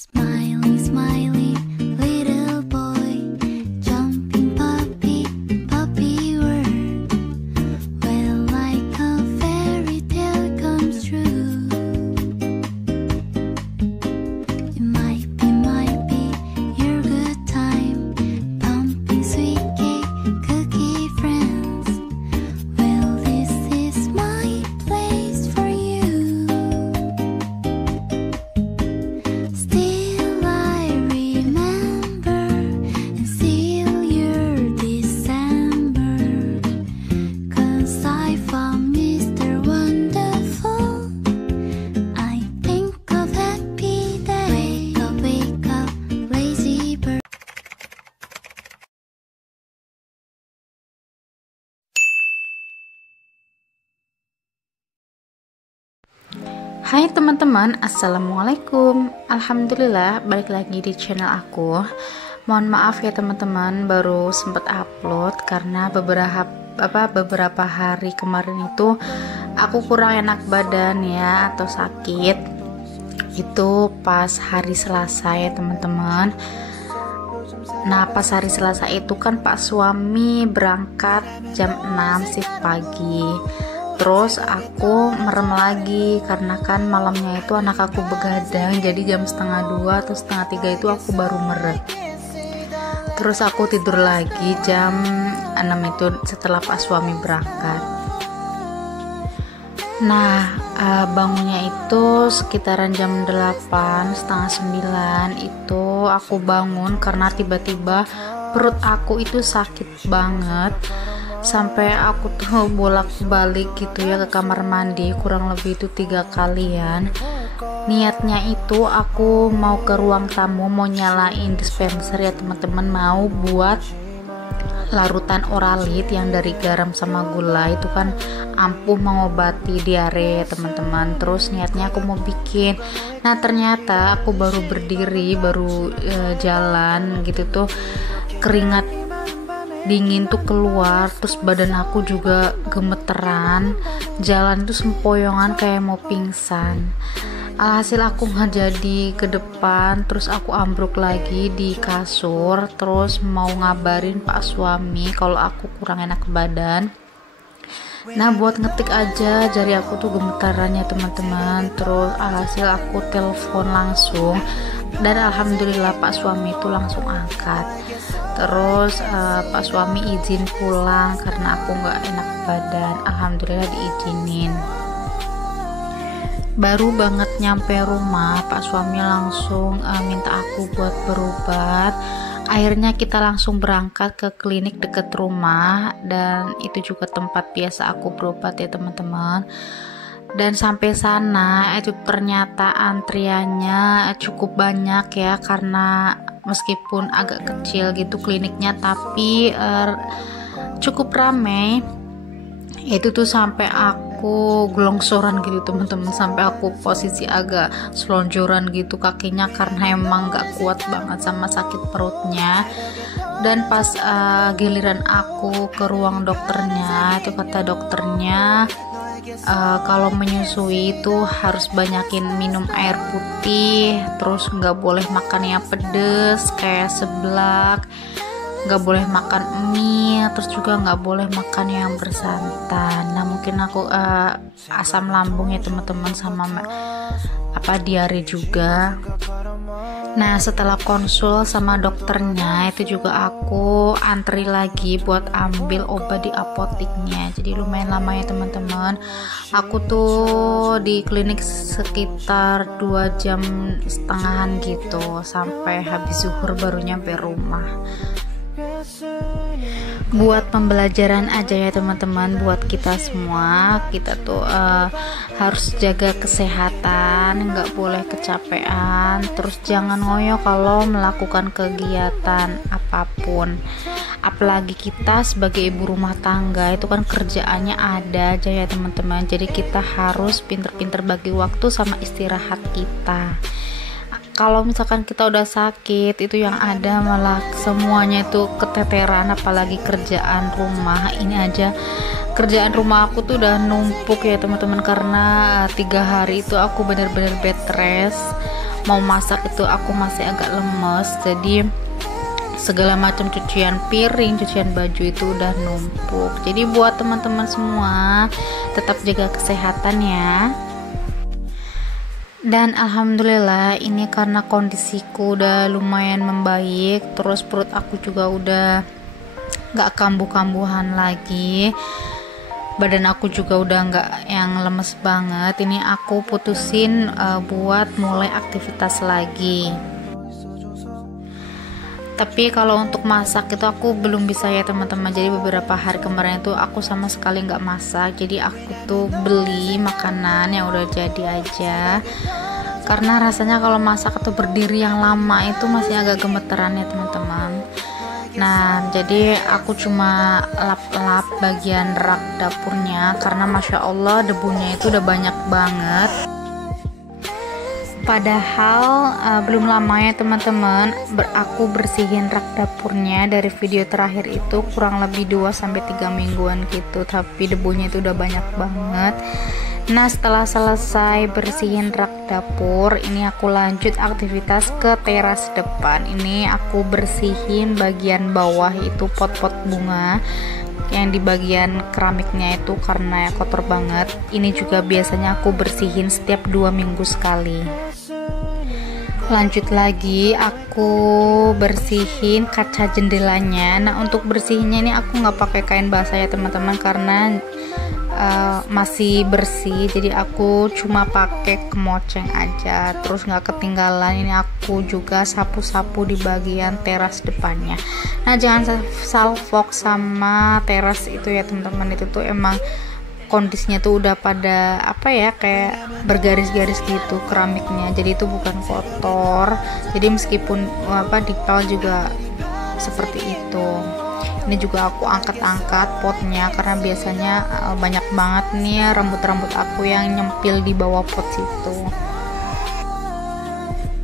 Smiley, smiley, little boy, jumping puppy, puppy world, well like a fairy tale comes true. It might be your good time, pumping sweet cake, cookie friends, well this is my place for you. Still I remember and still your December, 'cause I found Mr. Wonderful. I think of happy day. Wake up, lazy bird. Hai teman-teman, assalamualaikum. Alhamdulillah, balik lagi di channel aku. Mohon maaf ya teman-teman, baru sempat upload karena beberapa hari kemarin itu aku kurang enak badan ya, atau sakit. Itu pas hari Selasa ya teman-teman. Nah, pas hari Selasa itu kan Pak suami berangkat jam 6 shift pagi. Terus aku merem lagi karena kan malamnya itu anak aku begadang, jadi jam setengah 2 atau setengah 3 itu aku baru merem. Terus aku tidur lagi jam 6 itu setelah Pak suami berangkat. Nah, bangunnya itu sekitaran jam 8, setengah 9 itu aku bangun karena tiba-tiba perut aku itu sakit banget. Sampai aku tuh bolak-balik gitu ya ke kamar mandi, kurang lebih itu 3 kalian. Niatnya itu aku mau ke ruang tamu, mau nyalain dispenser ya teman-teman, mau buat larutan oralit yang dari garam sama gula, itu kan ampuh mengobati diare teman-teman. Terus niatnya aku mau bikin, nah ternyata aku baru berdiri, baru jalan gitu tuh keringat dingin tuh keluar, terus badan aku juga gemeteran, jalan tuh sempoyongan kayak mau pingsan. Alhasil aku nggak jadi ke depan, terus aku ambruk lagi di kasur, terus mau ngabarin Pak suami kalau aku kurang enak badan. Nah, buat ngetik aja jari aku tuh gemetarannya teman-teman. Terus alhasil aku telepon langsung, dan alhamdulillah Pak suami itu langsung angkat. Terus Pak suami izin pulang karena aku nggak enak badan. Alhamdulillah diizinin. Baru banget nyampe rumah, Pak suami langsung minta aku buat berobat. Akhirnya kita langsung berangkat ke klinik deket rumah, dan itu juga tempat biasa aku berobat ya teman-teman. Dan sampai sana itu ternyata antriannya cukup banyak ya, karena meskipun agak kecil gitu kliniknya, tapi cukup ramai. Itu tuh sampai aku gelongsoran gitu teman-teman, sampai aku posisi agak selonjoran gitu kakinya karena emang gak kuat banget sama sakit perutnya. Dan pas giliran aku ke ruang dokternya, itu kata dokternya kalau menyusui itu harus banyakin minum air putih, terus nggak boleh makan yang pedes kayak seblak, nggak boleh makan mie, terus juga nggak boleh makan yang bersantan. Nah, mungkin aku asam lambung ya teman-teman, sama diare juga. Nah, setelah konsul sama dokternya itu juga aku antri lagi buat ambil obat di apoteknya. Jadi lumayan lama ya teman-teman. Aku tuh di klinik sekitar 2,5 jam gitu, sampai habis zuhur baru nyampe rumah. Buat pembelajaran aja ya teman-teman, buat kita semua. Kita tuh harus jaga kesehatan, nggak boleh kecapean, terus jangan ngoyo kalau melakukan kegiatan apapun. Apalagi kita sebagai ibu rumah tangga itu kan kerjaannya ada aja ya teman-teman. Jadi kita harus pinter-pinter bagi waktu sama istirahat kita. Kalau misalkan kita udah sakit, itu yang ada malah semuanya itu keteteran, apalagi kerjaan rumah. Ini aja kerjaan rumah aku tuh udah numpuk ya teman-teman, karena 3 hari itu aku bener-bener bed rest, mau masak itu aku masih agak lemes, jadi segala macam cucian piring, cucian baju itu udah numpuk. Jadi buat teman-teman semua tetap jaga kesehatan ya. Dan alhamdulillah ini karena kondisiku udah lumayan membaik, terus perut aku juga udah gak kambuh-kambuhan lagi, badan aku juga udah gak yang lemes banget. Ini aku putusin buat mulai aktivitas lagi. Tapi kalau untuk masak itu aku belum bisa ya teman-teman. Jadi beberapa hari kemarin itu aku sama sekali nggak masak. Jadi aku tuh beli makanan yang udah jadi aja. Karena rasanya kalau masak atau berdiri yang lama itu masih agak gemeteran ya teman-teman. Nah, jadi aku cuma lap-lap bagian rak dapurnya karena masya Allah debunya itu udah banyak banget. Padahal belum lama ya teman-teman aku bersihin rak dapurnya. Dari video terakhir itu kurang lebih 2-3 mingguan gitu, tapi debunya itu udah banyak banget. Nah, setelah selesai bersihin rak dapur, ini aku lanjut aktivitas ke teras depan. Ini aku bersihin bagian bawah itu pot-pot bunga yang di bagian keramiknya itu karena kotor banget. Ini juga biasanya aku bersihin setiap 2 minggu sekali. Lanjut lagi aku bersihin kaca jendelanya. Nah, untuk bersihinnya ini aku nggak pakai kain basah ya teman-teman karena masih bersih, jadi aku cuma pakai kemoceng aja. Terus nggak ketinggalan ini aku juga sapu-sapu di bagian teras depannya. Nah, jangan salfok sama teras itu ya teman-teman, itu tuh emang kondisinya tuh udah pada kayak bergaris-garis gitu keramiknya, jadi itu bukan kotor. Jadi meskipun dipel juga seperti itu. Ini juga aku angkat-angkat potnya karena biasanya banyak banget nih rambut-rambut aku yang nyempil di bawah pot situ.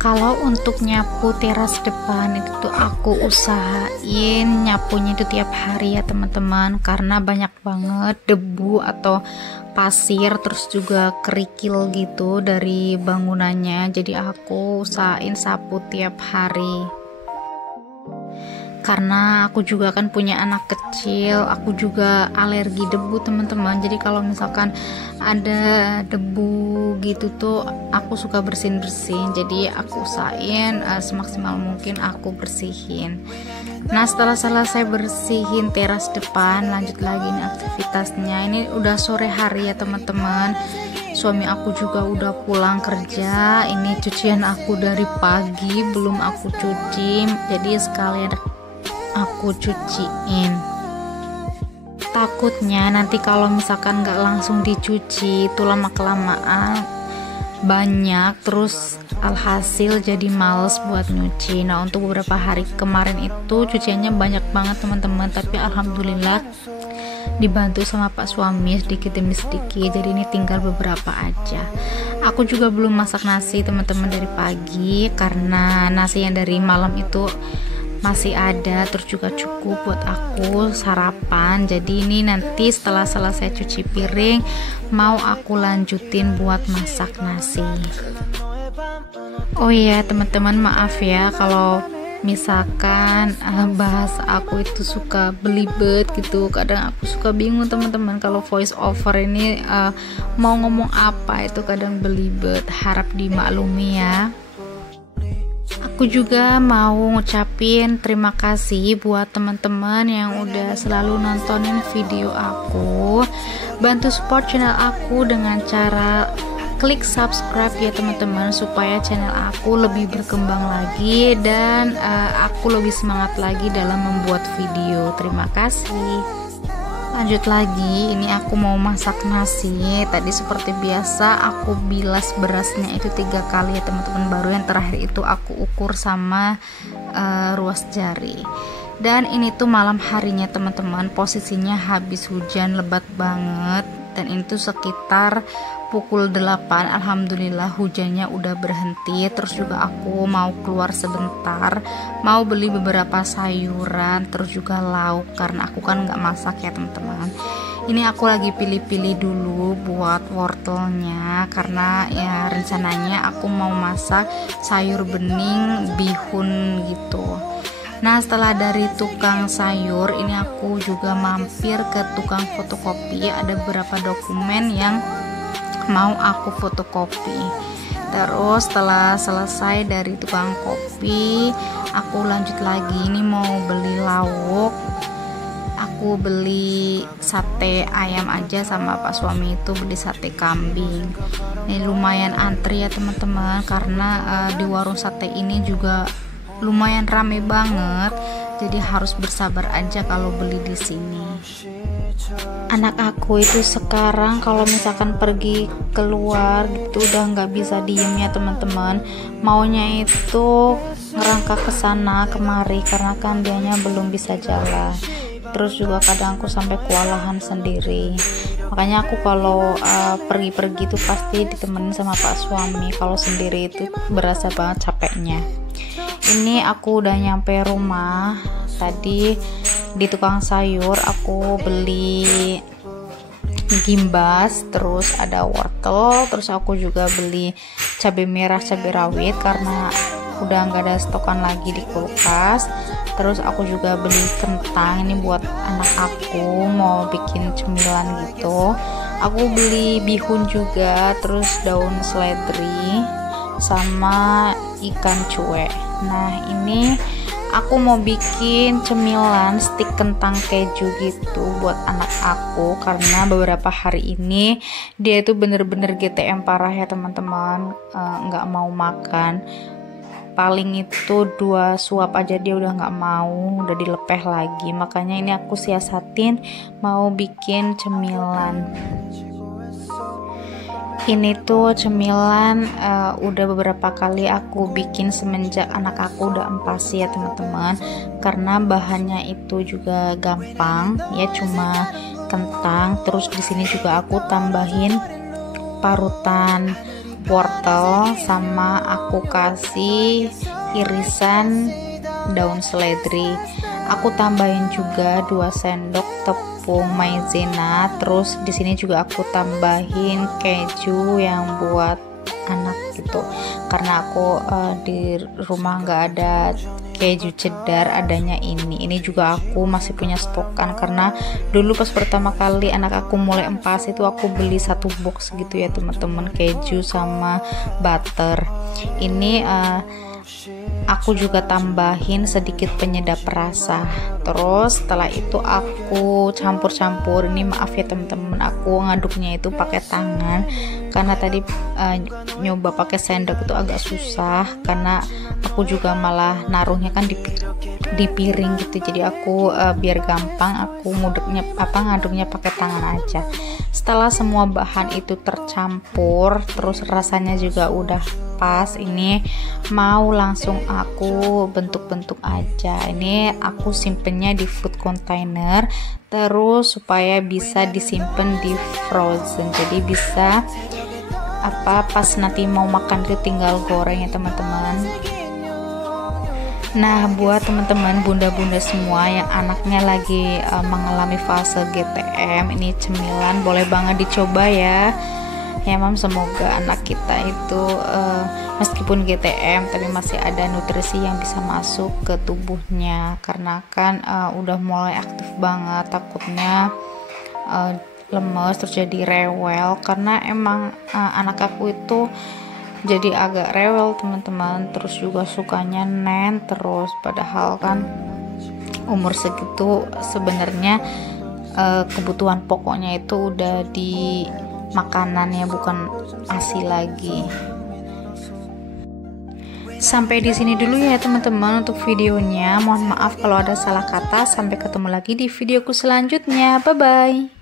Kalau untuk nyapu teras depan itu tuh aku usahain nyapunya itu tiap hari ya teman-teman, karena banyak banget debu atau pasir terus juga kerikil gitu dari bangunannya. Jadi aku usahain sapu tiap hari. Karena aku juga kan punya anak kecil, aku juga alergi debu teman-teman. Jadi kalau misalkan ada debu gitu tuh aku suka bersihin. Jadi aku usahain semaksimal mungkin aku bersihin. Nah, setelah selesai bersihin teras depan, lanjut lagi nih aktivitasnya. Ini udah sore hari ya teman-teman. Suami aku juga udah pulang kerja. Ini cucian aku dari pagi belum aku cuci, jadi sekalian aku cuciin. Takutnya nanti kalau misalkan nggak langsung dicuci itu lama kelamaan banyak, terus alhasil jadi males buat nyuci. Nah, untuk beberapa hari kemarin itu cuciannya banyak banget teman-teman, tapi alhamdulillah dibantu sama Pak suami sedikit demi sedikit, jadi ini tinggal beberapa aja. Aku juga belum masak nasi teman-teman dari pagi karena nasi yang dari malam itu masih ada, terus juga cukup buat aku sarapan. Jadi ini nanti setelah selesai cuci piring mau aku lanjutin buat masak nasi. Oh iya teman-teman, maaf ya kalau misalkan bahasa aku itu suka belibet gitu. Kadang aku suka bingung teman-teman kalau voice over ini mau ngomong apa itu kadang belibet, harap dimaklumi ya. Aku juga mau ngucapin terima kasih buat teman-teman yang udah selalu nontonin video aku. Bantu support channel aku dengan cara klik subscribe ya teman-teman, supaya channel aku lebih berkembang lagi dan aku lebih semangat lagi dalam membuat video. Terima kasih. Lanjut lagi, ini aku mau masak nasi. Tadi seperti biasa aku bilas berasnya itu 3 kali ya teman-teman. Baru yang terakhir itu aku ukur sama ruas jari. Dan ini tuh malam harinya teman-teman, posisinya habis hujan lebat banget. Dan ini tuh sekitar pukul 8, alhamdulillah hujannya udah berhenti. Terus juga aku mau keluar sebentar, mau beli beberapa sayuran terus juga lauk karena aku kan nggak masak ya teman-teman. Ini aku lagi pilih-pilih dulu buat wortelnya, karena ya rencananya aku mau masak sayur bening bihun gitu. Nah, setelah dari tukang sayur ini aku juga mampir ke tukang fotokopi. Ada beberapa dokumen yang mau aku fotokopi. Terus setelah selesai dari tukang kopi, aku lanjut lagi. Ini mau beli lauk. Aku beli sate ayam aja, sama pak suami itu beli sate kambing. Ini lumayan antri ya teman-teman, karena di warung sate ini juga lumayan rame banget. Jadi harus bersabar aja kalau beli di sini. Anak aku itu sekarang kalau misalkan pergi keluar gitu udah nggak bisa diem ya teman-teman. Maunya itu ngerangkak ke sana kemari karena kan dianya belum bisa jalan. Terus juga kadang aku sampai kewalahan sendiri. Makanya aku kalau pergi-pergi itu pasti ditemenin sama pak suami. Kalau sendiri itu berasa banget capeknya. Ini aku udah nyampe rumah. Tadi di tukang sayur aku beli gimbas, terus ada wortel, terus aku juga beli cabai merah, cabai rawit karena udah nggak ada stokan lagi di kulkas. Terus aku juga beli kentang, ini buat anak aku mau bikin cemilan gitu. Aku beli bihun juga, terus daun seledri sama ikan cuek. Nah, ini aku mau bikin cemilan stik kentang keju gitu buat anak aku, karena beberapa hari ini dia itu bener-bener GTM parah ya teman-teman, nggak mau makan. Paling itu 2 suap aja dia udah nggak mau, udah dilepeh lagi. Makanya ini aku siasatin mau bikin cemilan. Ini tuh cemilan udah beberapa kali aku bikin semenjak anak aku udah empas ya teman-teman, karena bahannya itu juga gampang ya, cuma kentang. Terus di sini juga aku tambahin parutan wortel, sama aku kasih irisan daun seledri. Aku tambahin juga 2 sendok tepung maizena. Terus di sini juga aku tambahin keju yang buat anak gitu, karena aku di rumah nggak ada keju cheddar, adanya ini juga aku masih punya stokan, karena dulu pas pertama kali anak aku mulai empas itu aku beli 1 box gitu ya teman-teman, keju sama butter. Ini aku juga tambahin sedikit penyedap rasa. Terus setelah itu aku campur-campur. Ini maaf ya teman-teman, aku ngaduknya itu pakai tangan karena tadi nyoba pakai sendok itu agak susah, karena aku juga malah naruhnya kan di piring gitu. Jadi aku biar gampang aku ngaduknya pakai tangan aja. Setelah semua bahan itu tercampur, terus rasanya juga udah pas, ini mau langsung aku bentuk-bentuk aja. Ini aku simpennya di food container, terus supaya bisa disimpan di frozen, jadi bisa pas nanti mau makan itu tinggal goreng ya teman-teman. Nah, buat teman-teman bunda-bunda semua yang anaknya lagi mengalami fase GTM, ini cemilan boleh banget dicoba ya. Ya mam, semoga anak kita itu meskipun GTM tapi masih ada nutrisi yang bisa masuk ke tubuhnya, karena kan udah mulai aktif banget. Takutnya lemes terus jadi rewel, karena emang anak aku itu jadi agak rewel teman-teman. Terus juga sukanya nen terus, padahal kan umur segitu sebenarnya kebutuhan pokoknya itu udah di makanannya, bukan ASI lagi. Sampai di sini dulu ya teman-teman untuk videonya. Mohon maaf kalau ada salah kata. Sampai ketemu lagi di videoku selanjutnya. Bye bye.